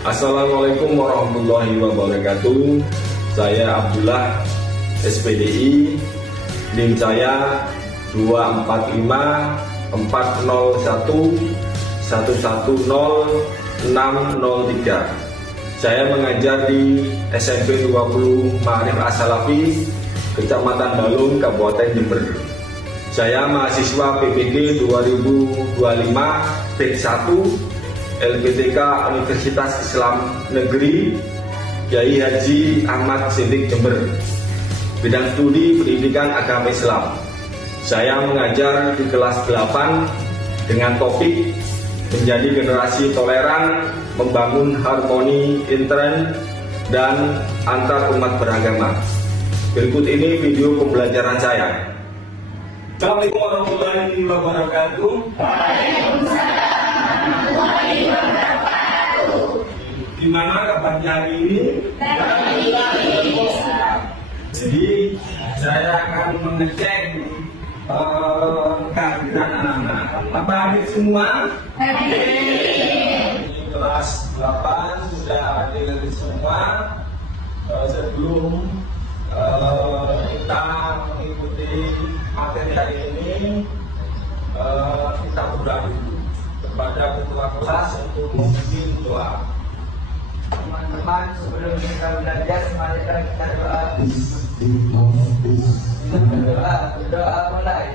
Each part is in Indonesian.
Assalamualaikum warahmatullahi wabarakatuh. Saya Abdullah, SPDI, NIM saya 24540110603. Saya mengajar di SMP 20 Ma'arif As-Salafi, Kecamatan Balung, Kabupaten Jember. Saya mahasiswa PPD 2025 T1 LPTK Universitas Islam Negeri Kyai Haji Ahmad Siddiq Jember, bidang studi pendidikan agama Islam. Saya mengajar di kelas 8 dengan topik menjadi generasi toleran, membangun harmoni intern dan antar umat beragama. Berikut ini video pembelajaran saya. Assalamualaikum warahmatullahi wabarakatuh. Waalaikumsalam warahmatullahi wabarakatuh. Gimana kabarnya hari ini? Jadi saya akan mengecek kehadiran anak-anak. Apa hadir semua? Kelas 8 sudah hadir semua. Sebelum kita mengikuti materi hari ini, kita berdoa dulu kepada ketua kelas untuk memimpin doa. Teman-teman, sebelum kita belajar, mari kita doa. Berdoa mulai.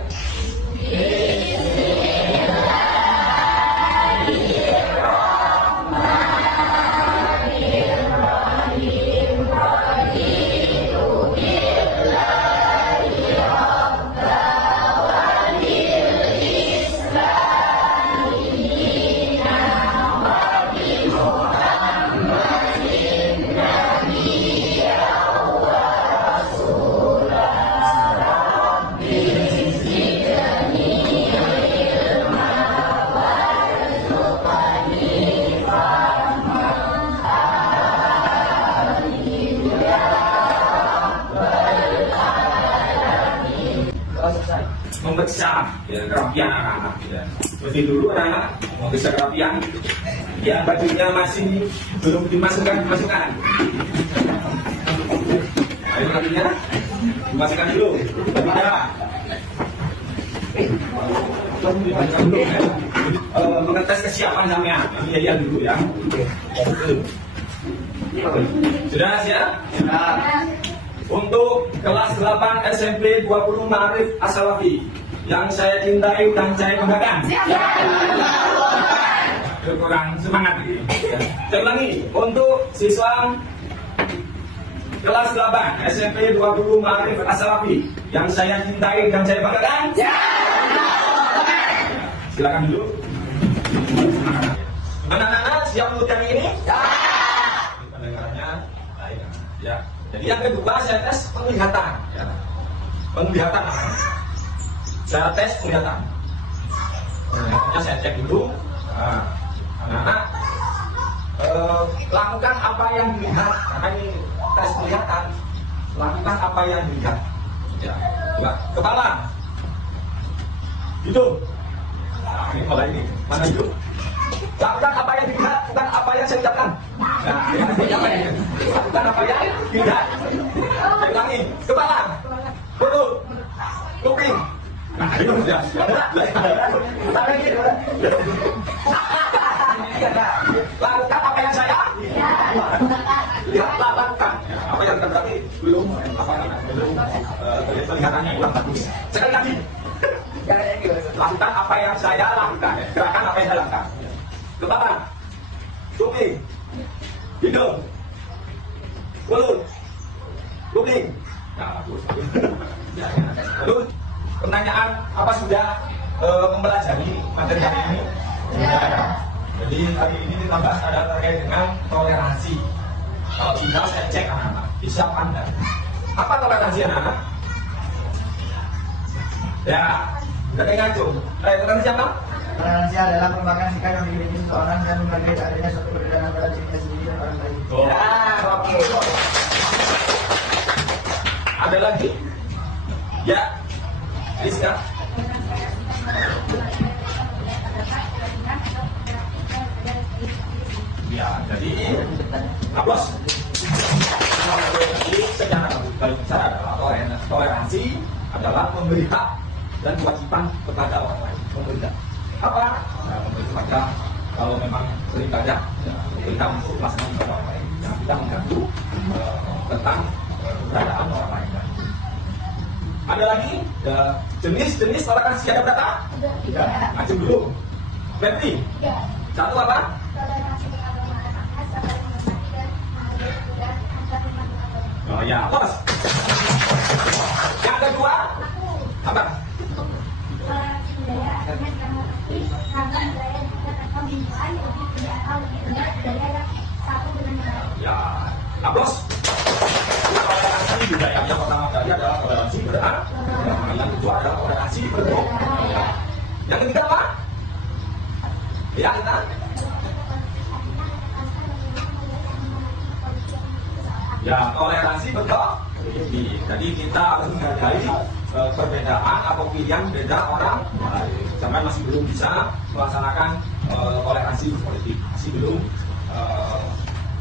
Memeriksa kerapian anak-anak ya. Seperti dulu anak memeriksa kerapian ya, bajunya masih belum dimasukkan. Ayo bajunya dimasukkan dulu bajunya. Mengetes kesiapan sampean ya dulu ya. Sudah siap? Untuk kelas 8 SMP 20 Ma'arif As-Salafi yang saya cintai dan saya banggakan. Kurang semangat ini. Saya ulangi, untuk siswa kelas 8 SMP 20 Ma'arif As-Salafi yang saya cintai dan saya banggakan. Silakan dulu. Anak-anak siap untuk yang ini? Pendengarannya baik. Ya. Jadi yang kedua saya tes penglihatan. Ya. Penglihatan. Saya tes penglihatan. Penglihatannya saya cek dulu. Nah, anak-anak lakukan apa yang dilihat. Karena ini tes penglihatan. Lakukan apa yang dilihat. Ya. Kepala. Hidung. Nah, ini kepala ini. Mana hidung? Lakukan apa yang dilihat, bukan apa yang saya ucapkan. Nah, lakukan apa yang dilihat. Saya ulangi, kepala, perut, kuping. Nah, itu sudah. Lakukan apa yang saya lihat, lakukan. Apa yang kita berarti belum kelihatannya kurang bagus. Sekali lagi. Lakukan apa yang saya lakukan. Gerakan apa yang saya lakukan. Kepala, kuping, hidung, mulut, kuping. Nah, lalu pertanyaan, apa sudah mempelajari materi hari ini? Jadi hari ini kita bahas ada terkait dengan toleransi. Kalau bisa saya cek anak-anak, bisa pandang. Apa toleransi anak-anak? Ya, udah ngaco. Toleransi apa? Toleransi adalah merupakan sikap yang dimiliki seseorang dan menghargai adanya suatu perbedaan antara dirinya sendiri dan orang lain. Oke. Ada lagi? Ya, Rizka. Ya, jadi Aplaus. Jadi secara besar adalah toleransi adalah memberi hak dan kewajiban kepada orang lain. Memberi hak. Apa? Ya, memberi kepada kalau memang beribadah, ya, kita untuk melaksanakan kepada orang lain. Yang tidak mengganggu tentang keberadaan orang lain. Ada lagi jenis-jenis toleransi ada berapa? Tiga. Macam dulu. Febri. Satu apa? Oh ya, bos. Yang kedua apa? Ya, aplaus. Toleransi budaya yang pertama kali adalah toleransi beragama. Yang kedua adalah toleransi beragama. Yang ketiga apa? Ya, kita. Ya, toleransi betul. Jadi kita harus menghargai perbedaan atau pilihan beda orang. Sampai masih belum bisa melaksanakan toleransi politik, masih belum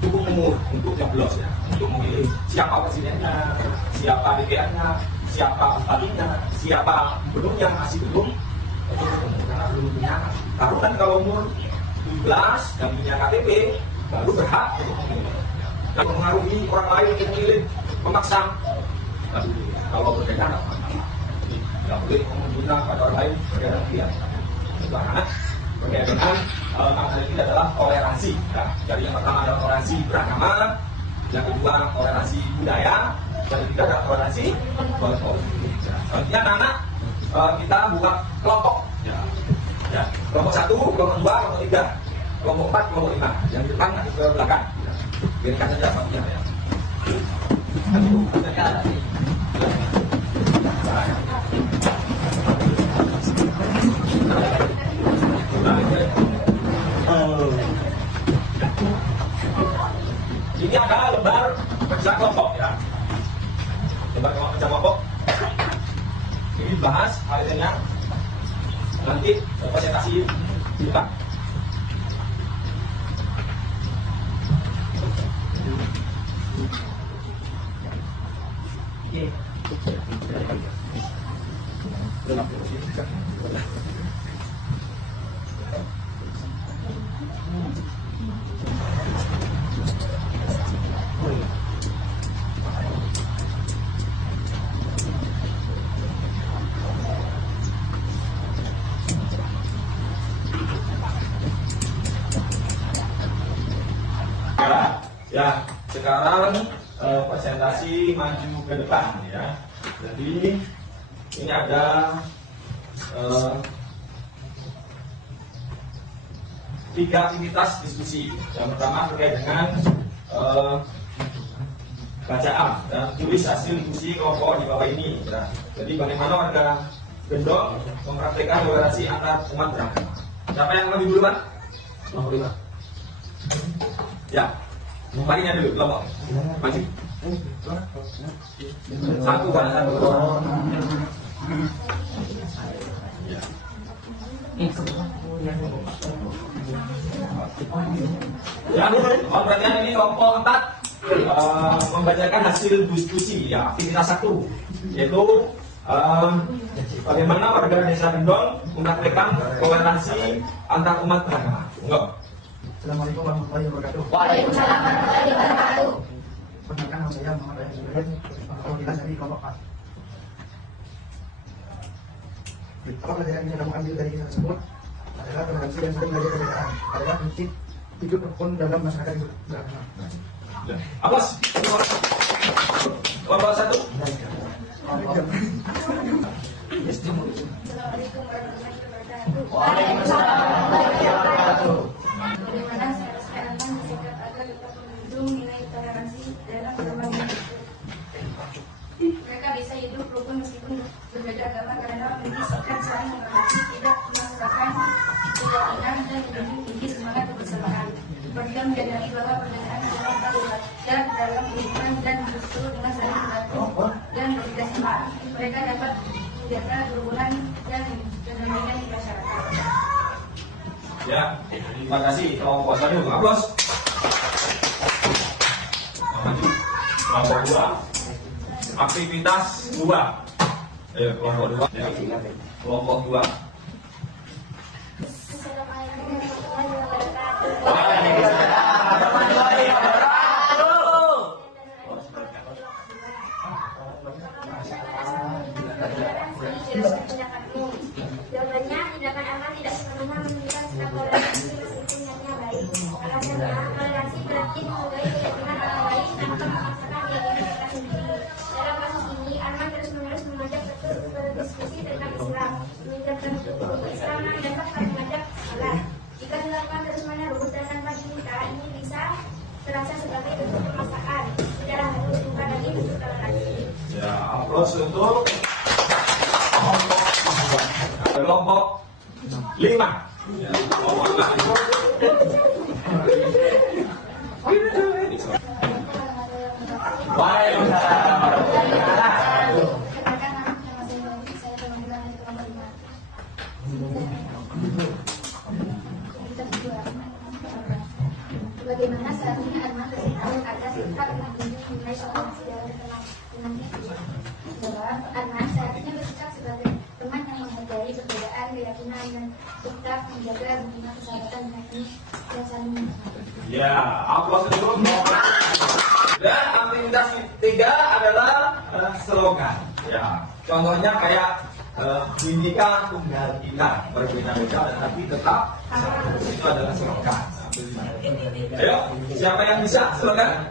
cukup umur untuk nyoblos ya, untuk memilih siapa presidennya, siapa DPR-nya, siapa bupatinya, siapa gubernurnya, masih belum cukup umur karena belum punya. Baru kan kalau umur 17 dan punya KTP baru berhak untuk memilih. Dan mengaruhi orang lain untuk memilih, memaksa. Kalau berbeda tidak boleh meminta pada orang lain berbeda pilihan. Itu anak berkaitan antara ini adalah toleransi. Ya. Jadi yang pertama adalah toleransi beragama, yang kedua toleransi budaya, dan yang ketiga adalah toleransi politik. Selanjutnya anak kita buat kelompok. Ya. Kelompok 1, kelompok 2, kelompok 3, kelompok 4, kelompok 5. Yang di depan nanti ke belakang. Biarkan saja pastinya ya. Ini adalah lembar kerja kelompok ya. Lembar kerja kelompok. Ini bahas hal-halnya nanti presentasi di depan. Ya, sekarang presentasi maju ke depan ya. Jadi ini ada 3 aktivitas diskusi. Yang pertama terkait dengan bacaan dan tulis hasil diskusi kelompok di bawah ini. Ya. Jadi bagaimana warga Gendong mempraktikkan toleransi antar umat beragama. Siapa yang lebih duluan? Nomor 5. Ya. Baginya dulu, kelompok. Maju. 1 pada 1. Ya, mohon perhatian ini kelompok 4 membacakan hasil diskusi ya, aktivitas 1 yaitu bagaimana warga desa Gendong mempraktikkan toleransi antar umat beragama. Enggak. Assalamualaikum warahmatullahi wabarakatuh. Waalaikumsalam warahmatullahi wabarakatuh. Perkenalkan nama saya Muhammad Ayat Ibrahim, perwakilan dari kelompok 4. Apa pelajaran yang kamu ambil dari kisah tersebut? Adalah toleransi dan sudah belajar perbedaan. Adalah prinsip hidup rukun dalam masyarakat hidup beragama. Aplaus. Kelompok 1. Assalamualaikum warahmatullahi wabarakatuh. Waalaikumsalam warahmatullahi wabarakatuh. Bagaimana sekarang bersikap agar tetap menunjung nilai toleransi dalam berbagai mereka bisa hidup rukun meskipun berbeda agama karena mengisahkan saling menghormati, tidak memaksakan keyakinan dan menjunjung tinggi semangat kebersamaan. Berdiam menjadi bahwa perbedaan adalah wajar dalam kehidupan dan justru dengan saling membantu dan bekerjasama mereka dapat menjaga kerukunan dan kedamaian di masyarakat. Ya, terima kasih kelompok 1. Aplaus. Kelompok 2. Aktivitas 2. Ayo, kelompok 2. Ya. Kelompok 2. Assalamualaikum warahmatullahi wabarakatuh. Waalaikumsalam warahmatullahi wabarakatuh. Jawabannya, tindakan aman tidak sepenuhnya menunjukkan sikap toleransi meskipun niatnya baik. Alasannya, toleransi berarti menghargai keyakinan orang lain tanpa memaksakan keyakinan kita sendiri. Dalam kasus ini, Arman terus-menerus mengajak Teguh berdiskusi tentang Islam, mengingatkan keislaman dan bahkan mengajak sholat. Jika dilakukan terus-menerus dan tanpa diminta, ini bisa terasa sebagai bentuk pemaksaan. Tidak harus bukan lagi bentuk toleransi. Ya, aplaus untuk kelompok 5. Ya, kelompok 5. Bagaimana seharusnya Arman bersikap agar sikap menjadi nilai toleransi dalam teman-temannya? Jawab, Arman seharusnya bersikap sebagai teman yang menghargai perbedaan keyakinan dan tetap menjaga hubungan persahabatan dan saling menghormati. Ya, aplaus dulu. Dan aktivitas 3 adalah slogan. Ya, contohnya kayak Bhinneka Tunggal Ika, berbeda-beda tetapi tetap satu. Itu adalah slogan. Ayo, siapa yang bisa slogan?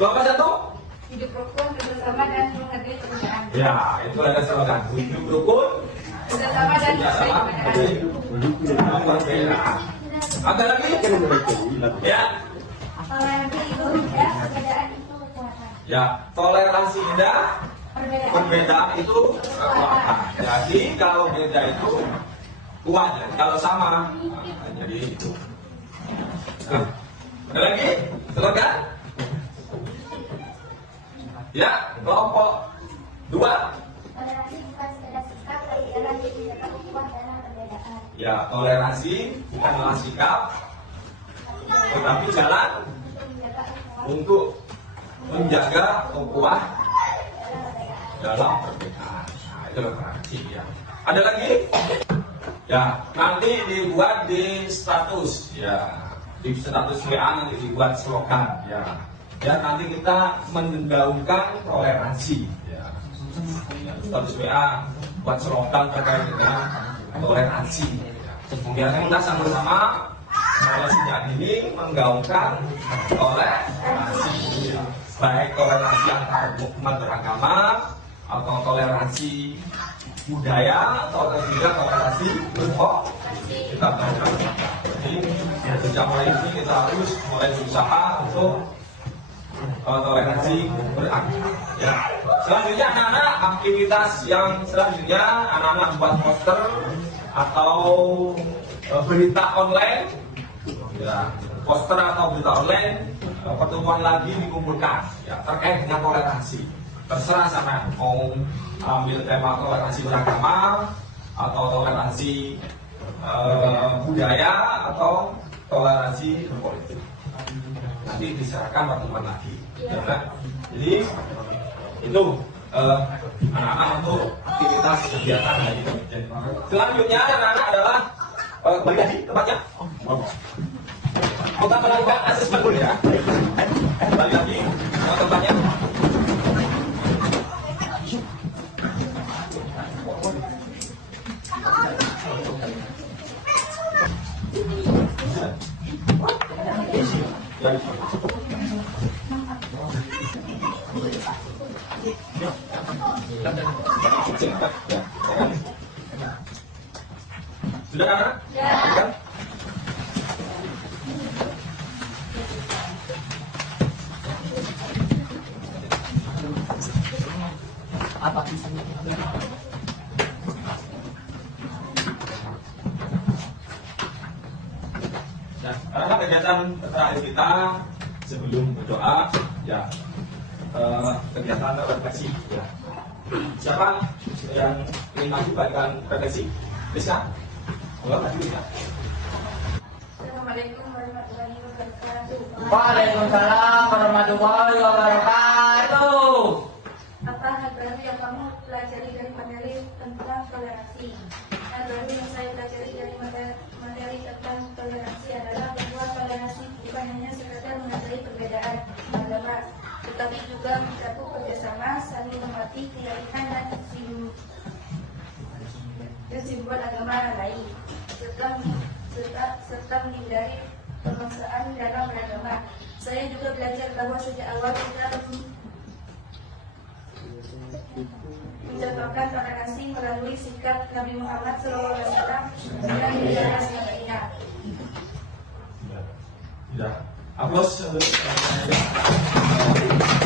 Kelompok 1. Hidup rukun, bersama dan menghargai perbedaan. Ya, itu ada slogan. Hidup rukun, Bersama dan menghargai perbedaan. perbedaan. Ada lagi? Ya, Toleransi itu indah, perbedaan itu kekuatan. ya, toleransi indah, perbedaan itu kekuatan. Jadi kalau beda itu kuat, kalau sama jadi itu. Nah, ada lagi slogan? Ya, kelompok 2. Toleransi bukan sekedar sikap, tapi adalah tindakan ukhuwah dalam perbedaan. Ya, toleransi bukanlah sikap, tetapi jalan untuk menjaga ukhuwah dalam perbedaan. Nah, itu toleransi ya. Ada lagi? Ya, nanti dibuat di status ya. Di status WA nanti dibuat slogan ya. Dan nanti kita menggaungkan toleransi ya. Status WA buat slogan terkait dengan toleransi. Ya, kita sama-sama sejak ini menggaungkan toleransi, baik toleransi antar umat beragama atau toleransi budaya atau juga toleransi berpolitik. Kita gaungkan. Jadi sejak mulai ini kita harus mulai berusaha untuk toleransi beragama. Ya. Selanjutnya anak-anak aktivitas yang selanjutnya anak-anak buat poster atau berita online. Ya, poster atau berita online pertemuan lagi dikumpulkan ya, terkait dengan toleransi. Terserah sana mau ambil tema toleransi beragama atau toleransi budaya atau toleransi berpolitik. Nanti diserahkan pertemuan lagi. Ya, kan? Jadi itu anak-anak untuk aktivitas kegiatan hari ini. Selanjutnya anak-anak adalah balik lagi tempatnya. Kita melakukan asesmen dulu ya. Balik lagi ke tempatnya. Sudah anak? Ya. Kan? Apa isinya? Nah, karena kegiatan terakhir kita sebelum berdoa, ya kegiatan refleksi. Ya. Siapa yang ingin maju bagikan refleksi? Bisa? Maju ya. Assalamualaikum warahmatullahi wabarakatuh. Waalaikumsalam warahmatullahi wabarakatuh. dan menghargai perbedaan agama, tetapi juga mencapuk kerjasama, saling menghormati keyakinan dan simbol agama lain, serta menghindari pemaksaan dalam beragama. Saya juga belajar bahwa sejak awal kita mencontohkan toleransi melalui sikap Nabi Muhammad SAW dan menjaga sebagainya. Ya, aplaus.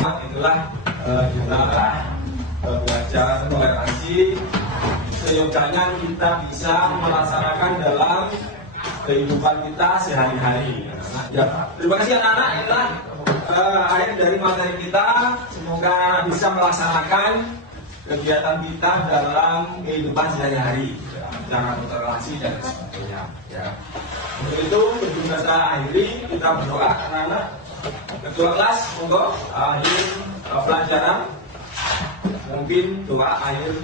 Itulah kita belajar toleransi. Seyogyanya kita bisa melaksanakan dalam kehidupan kita sehari-hari. Ya, terima kasih anak-anak. Inilah akhir dari materi kita. Semoga bisa melaksanakan kegiatan kita dalam kehidupan sehari-hari, jangan toleransi dan sebagainya. Ya. Untuk itu sebelum kita akhiri, kita berdoa anak-anak. Ketua kelas, monggo akhir pelajaran. Mungkin doa akhir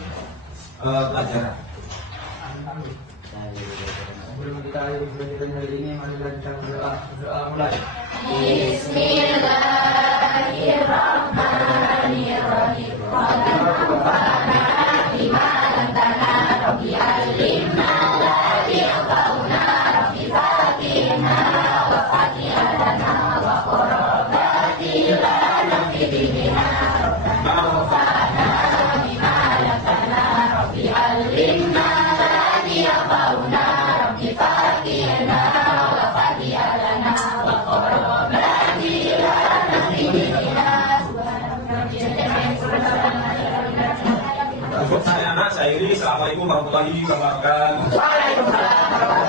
pelajaran. Sebelum kita hari ini, marilah kita berdoa mulai. Bismillahirrahmanirrahim. Untuk saya anak, saya ini Assalamualaikum warahmatullahi wabarakatuh. Waalaikumsalam.